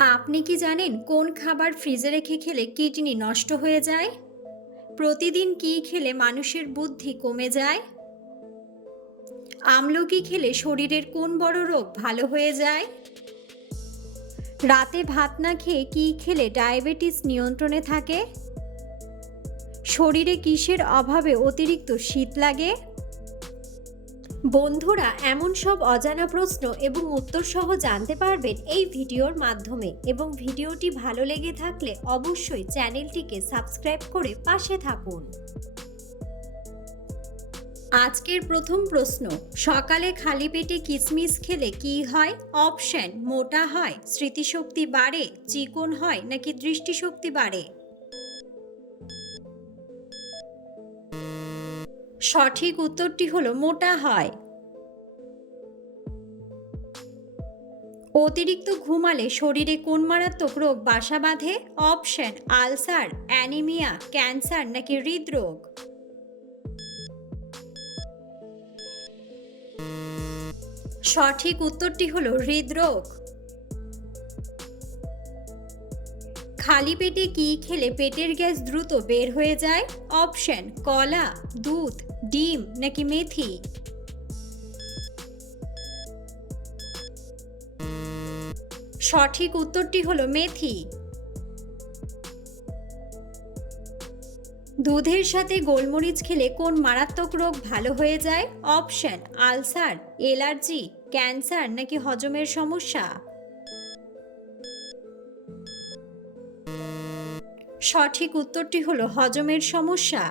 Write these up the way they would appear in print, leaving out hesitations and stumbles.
আপনি কি জানেন কোন খাবার ফ্রিজে রেখে খেলে কিডনি নষ্ট হয়ে যায়? প্রতিদিন কী খেলে মানুষের বুদ্ধি কমে যায়? আমলকি খেলে শরীরের কোন বড় রোগ ভালো হয়ে যায়? রাতে ভাত না খেয়ে কী খেলে ডায়াবেটিস নিয়ন্ত্রণে থাকে? শরীরে কিসের অভাবে অতিরিক্ত শীত লাগে? বন্ধুরা, এমন সব অজানা প্রশ্ন এবং উত্তর সহ জানতে পারবেন এই ভিডিওর মাধ্যমে, এবং ভিডিওটি ভালো লেগে থাকলে অবশ্যই চ্যানেলটিকে সাবস্ক্রাইব করে পাশে থাকুন। আজকের প্রথম প্রশ্ন, সকালে খালি পেটে কিশমিশ খেলে কি হয়? অপশন: মোটা হয়, স্মৃতিশক্তি বাড়ে, চিকন হয় নাকি দৃষ্টিশক্তি বাড়ে? সঠিক উত্তরটি হলো মোটা হয়। অতিরিক্ত ঘুমালে শরীরে কোন মারাত্মক রোগ বাসা বাঁধে? অপশন: আলসার, অ্যানিমিয়া, ক্যান্সার নাকি হৃদরোগ? সঠিক উত্তরটি হলো হৃদরোগ। খালি পেটে কি খেলে পেটের গ্যাস দ্রুত বের হয়ে যায়? অপশন: কলা, দুধ, ডিম নাকি মেথি? সঠিক উত্তরটি হলো মেথি। দুধের সাথে গোলমরিচ খেলে কোন মারাত্মক রোগ ভালো হয়ে যায়? অপশন: আলসার, অ্যালার্জি, ক্যান্সার নাকি হজমের সমস্যা? সঠিক উত্তরটি হলো হজমের সমস্যা।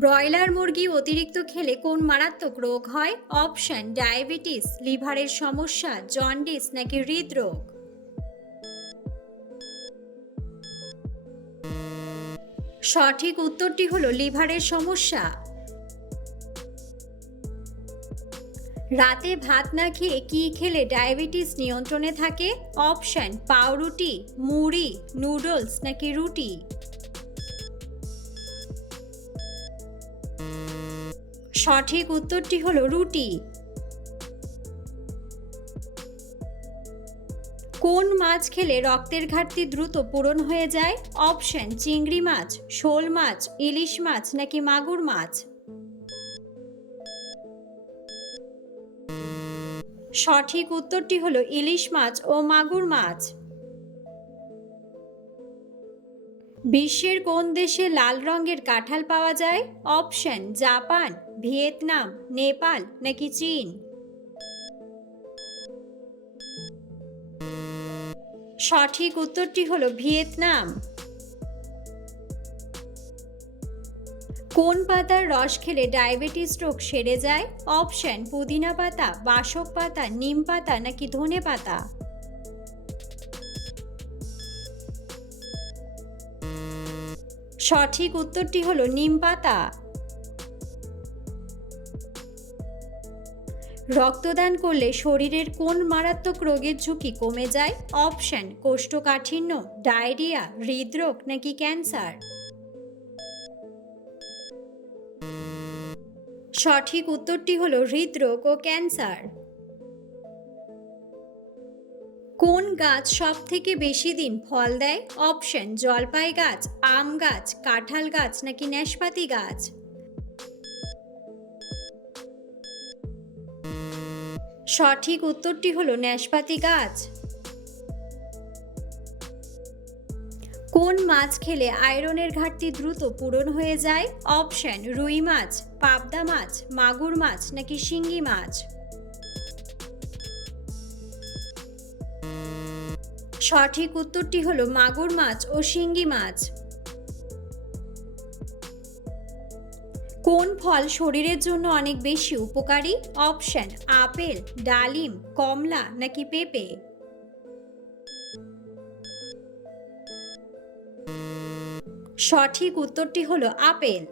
ব্রয়লার মুরগি অতিরিক্ত খেলে কোন মারাত্মক রোগ হয়? অপশন: ডায়াবেটিস, লিভারের সমস্যা, জন্ডিস নাকি হৃদরোগ? সঠিক উত্তরটি হলো লিভারের সমস্যা। রাতে ভাত না খেয়ে কি খেলে ডায়াবেটিস নিয়ন্ত্রণে থাকে? অপশন: পাউরুটি, মুড়ি, নুডলস নাকি রুটি? সঠিক উত্তরটি হলো রুটি। কোন মাছ খেলে রক্তের ঘাটতি দ্রুত পূরণ হয়ে যায়? অপশন: চিংড়ি মাছ, শোল মাছ, ইলিশ মাছ নাকি মাগুর মাছ? সঠিক উত্তরটি হলো ইলিশ মাছ ও মাগুর মাছ। বিশ্বের কোন দেশে লাল রঙের কাঁঠাল পাওয়া যায়? অপশন: জাপান, ভিয়েতনাম, নেপাল নাকি চীন? সঠিক উত্তরটি হলো ভিয়েতনাম। কোন পাতার রস খেলে ডায়াবেটিস রোগ সেরে যায়? অপশন: পুদিনা পাতা, বাসক পাতা, নিম পাতা নাকি ধনে পাতা? সঠিক উত্তরটি হলো নিম পাতা। রক্তদান করলে শরীরের কোন মারাত্মক রোগের ঝুঁকি কমে যায়? অপশন: কোষ্ঠকাঠিন্য, ডায়রিয়া, হৃদরোগ নাকি ক্যান্সার? সঠিক উত্তরটি হলো হৃদরোগ ও ক্যান্সার। কোন গাছ সব থেকে বেশি দিন ফল দেয়? অপশন: জলপাই গাছ, আম গাছ, কাঁঠাল গাছ নাকি নাশপাতি গাছ? সঠিক উত্তরটি হলো নাশপাতি গাছ। কোন মাছ খেলে আয়রনের ঘাটতি দ্রুত পূরণ হয়ে যায়? অপশন: রুই মাছ, পাবদা মাছ, মাগুর মাছ নাকি শিঙ্গি মাছ? সঠিক উত্তরটি হলো মাগুর মাছ ও শিঙ্গি মাছ। কোন ফল শরীরের জন্য অনেক বেশি উপকারী? অপশন: আপেল, ডালিম, কমলা নাকি পেঁপে? সঠিক উত্তরটি হলো আপেল।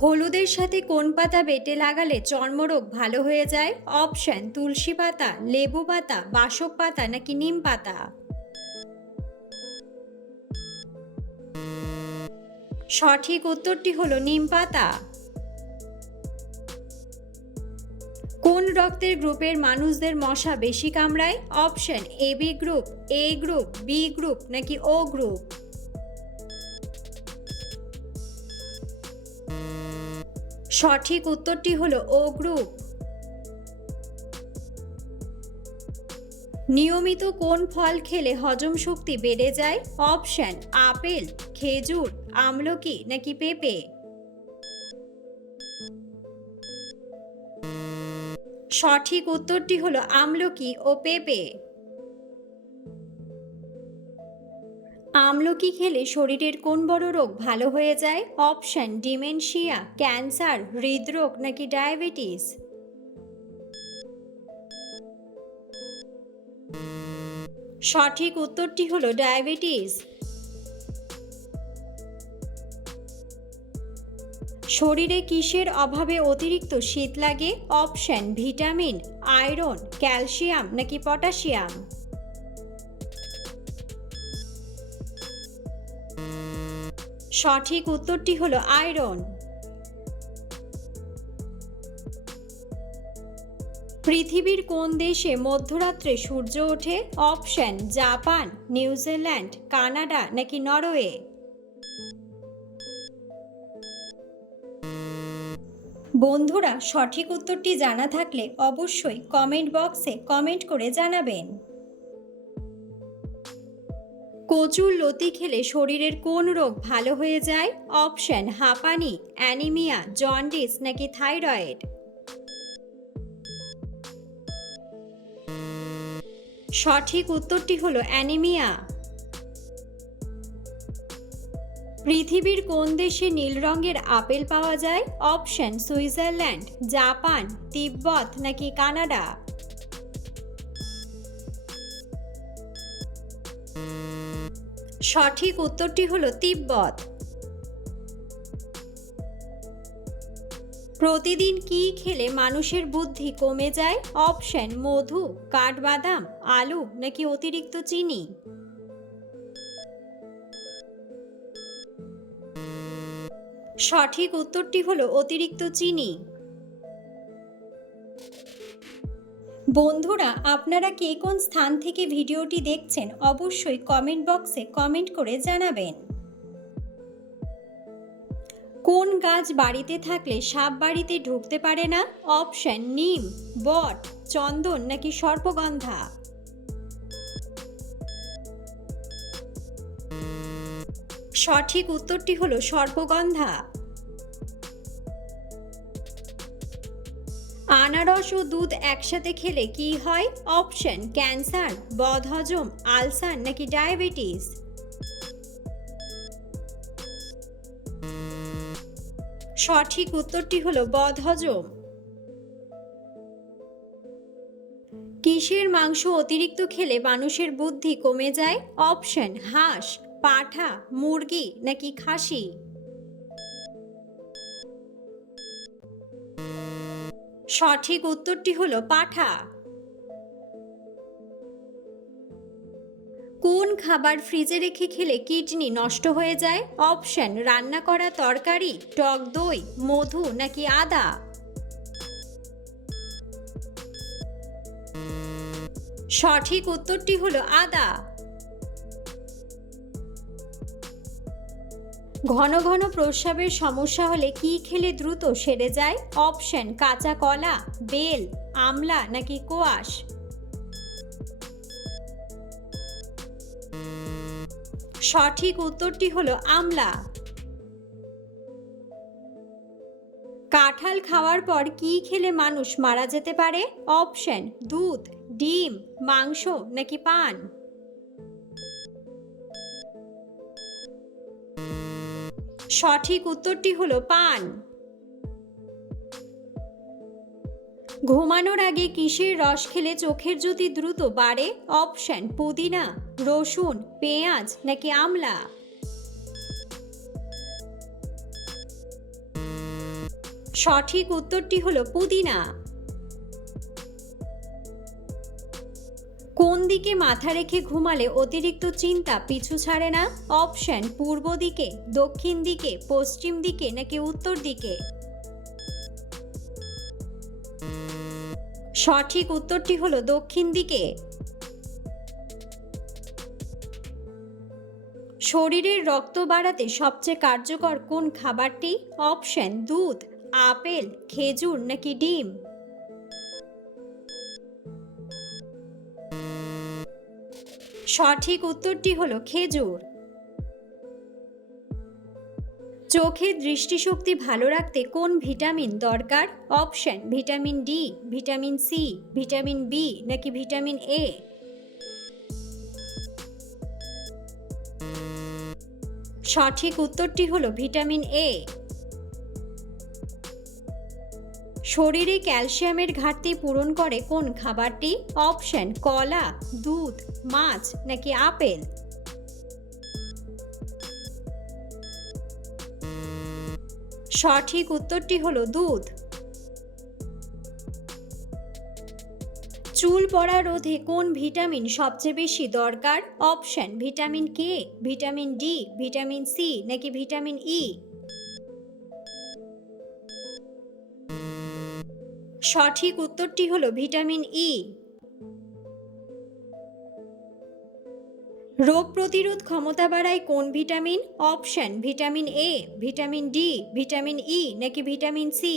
হলুদের সাথে কোন পাতা বেটে লাগালে চর্মরোগ ভালো হয়ে যায়? অপশন: তুলসী পাতা, লেবু পাতা, বাসক পাতা নাকি নিম পাতা? সঠিক উত্তরটি হলো নিম পাতা। রক্তের গ্রুপের মানুষদের মশা বেশি কামড়ায়? অপশন এবি গ্রুপ, এ গ্রুপ, বি গ্রুপ নাকি ও গ্রুপ? সঠিক উত্তরটি হলো ও গ্রুপ। নিয়মিত কোন ফল খেলে হজম শক্তি বেড়ে যায়? অপশন আপেল, খেজুর, আমলকি নাকি পেঁপে? সঠিক উত্তরটি হলো আমলকি ও পেঁপে। আমলকি খেলে শরীরের কোন বড় রোগ ভালো হয়ে যায়? অপশন ডিমেনশিয়া, ক্যান্সার, হৃদরোগ নাকি ডায়াবেটিস? সঠিক উত্তরটি হলো ডায়াবেটিস। শরীরে কিসের অভাবে অতিরিক্ত শীত লাগে? অপশন ভিটামিন, আয়রন, ক্যালসিয়াম নাকি পটাশিয়াম? সঠিক উত্তরটি হলো আয়রন। পৃথিবীর কোন দেশে মধ্যরাত্রে সূর্য ওঠে? অপশন জাপান, নিউজিল্যান্ড, কানাডা নাকি নরওয়ে? বন্ধুরা, সঠিক উত্তরটি জানা থাকলে অবশ্যই কমেন্ট বক্সে কমেন্ট করে জানাবেন। কচুর লতি খেলে শরীরের কোন রোগ ভালো হয়ে যায়? অপশন হাঁপানি, অ্যানিমিয়া, জন্ডিস নাকি থাইরয়েড? সঠিক উত্তরটি হলো অ্যানিমিয়া। পৃথিবীর কোন দেশে নীল রঙের আপেল পাওয়া যায়? অপশন সুইজারল্যান্ড, জাপান, তিব্বত নাকি কানাডা? সঠিক উত্তরটি হলো তিব্বত। প্রতিদিন কি খেলে মানুষের বুদ্ধি কমে যায়? অপশন মধু, কাঠবাদাম, আলু নাকি অতিরিক্ত চিনি? সঠিক উত্তরটি হলো অতিরিক্ত চিনি। বন্ধুরা, আপনারা কে কোন স্থান থেকে ভিডিওটি দেখছেন অবশ্যই কমেন্ট বক্সে কমেন্ট করে জানাবেন। কোন গাছ বাড়িতে থাকলে সাপ বাড়িতে ঢুকতে পারে না? অপশন নিম, বট, চন্দন নাকি সর্পগন্ধা? সঠিক উত্তরটি হলো সর্পগন্ধা। আনারস ও দুধ একসাথে খেলে কি হয়? অপশন ক্যান্সার, বদহজম, আলসার নাকি ডায়াবেটিস? সঠিক উত্তরটি হলো বদহজম। কিসের মাংস অতিরিক্ত খেলে মানুষের বুদ্ধি কমে যায়? অপশন হাঁস, পাঁঠা, মুরগি নাকি খাসি? সঠিক উত্তরটি হলো পাঁঠা। কোন খাবার ফ্রিজে রেখে খেলে কিডনি নষ্ট হয়ে যায়? অপশন রান্না করা তরকারি, টক দই, মধু নাকি আদা? সঠিক উত্তরটি হলো আদা। ঘন ঘন প্রস্রাবের সমস্যা হলে কি খেলে দ্রুত সেরে যায়? অপশন কাঁচা কলা, বেল, আমলা নাকি কোয়াশ? সঠিক উত্তরটি হলো আমলা। কাঁঠাল খাওয়ার পর কি খেলে মানুষ মারা যেতে পারে? অপশন দুধ, ডিম, মাংস নাকি পান? সঠিক উত্তরটি হলো পান। ঘুমানোর আগে কিসের রস খেলে চোখের জ্যোতি দ্রুত বাড়ে? অপশন পুদিনা, রসুন, পেঁয়াজ নাকি আমলা? সঠিক উত্তরটি হলো পুদিনা। কোন দিকে মাথা রেখে ঘুমালে অতিরিক্ত চিন্তা পিছু ছাড়ে না? অপশন পূর্ব দিকে, দক্ষিণ দিকে, পশ্চিম দিকে নাকি উত্তর দিকে? সঠিক উত্তরটি হলো দক্ষিণ দিকে। শরীরের রক্ত বাড়াতে সবচেয়ে কার্যকর কোন খাবারটি? অপশন: দুধ, আপেল, খেজুর নাকি ডিম। সঠিক উত্তরটি হলো খেজুর। চোখের দৃষ্টিশক্তি ভালো রাখতে কোন ভিটামিন দরকার? Option: vitamin D, vitamin C, vitamin B নাকি ভিটামিন এ। সঠিক উত্তরটি হলো ভিটামিন এ। শরীরে ক্যালসিয়ামের ঘাটতি পূরণ করে কোন খাবারটি? অপশন: কলা, দুধ, মাছ নাকি আপেল। সঠিক উত্তরটি হলো দুধ। চুল পড়া রোধে কোন ভিটামিন সবচেয়ে বেশি দরকার? Option: vitamin K, vitamin D, vitamin C নাকি ভিটামিন ই। সঠিক উত্তরটি হলো ভিটামিন ই। রোগ প্রতিরোধ ক্ষমতা বাড়ায় কোন vitamin? Option: vitamin A, vitamin D, vitamin E নাকি ভিটামিন সি।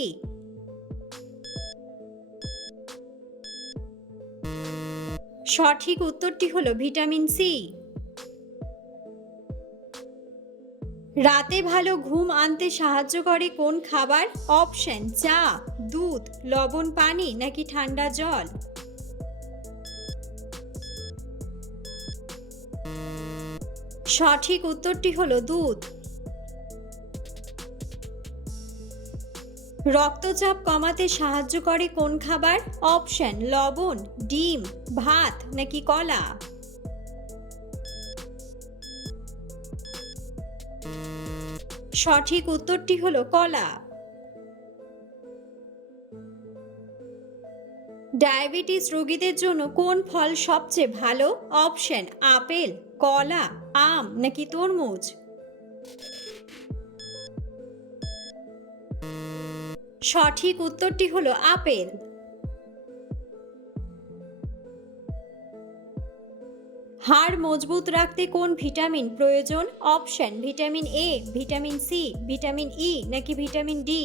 সঠিক উত্তরটি হলো ভিটামিন সি। রাতে ভালো ঘুম আনতে সাহায্য করে কোন খাবার? অপশন: চা, দুধ, লবণ পানি নাকি ঠান্ডা জল। সঠিক উত্তরটি হলো দুধ। রক্তচাপ কমাতে সাহায্য করে কোন খাবার? অপশন: লবণ, ডিম, ভাত নাকি কলা। সঠিক উত্তরটি হলো কলা। ডায়াবেটিস রোগীদের জন্য কোন ফল সবচেয়ে ভালো? অপশন: আপেল, কলা, আম নাকি তরমুজ। সঠিক উত্তরটি হলো আপেল। হাড় মজবুত রাখতে কোন ভিটামিন প্রয়োজন? Option: vitamin A, vitamin C, vitamin E নাকি ভিটামিন ডি।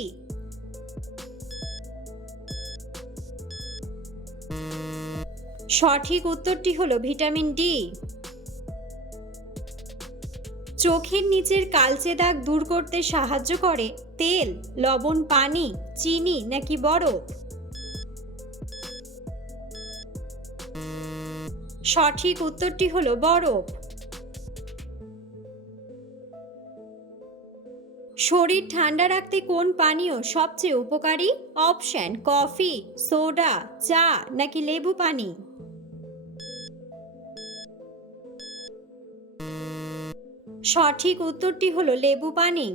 সঠিক উত্তরটি হলো ভিটামিন ডি। চোখের নিচের কালচে দাগ দূর করতে সাহায্য করে তেল, লবণ পানি, চিনি নাকি বরফ। সঠিক উত্তরটি হলো বরফ। শরীর ঠান্ডা রাখতে কোন পানীয় সবচেয়ে উপকারী? অপশন: কফি, সোডা, চা নাকি লেবু পানি। সঠিক উত্তরটি হলো লেবু পানি।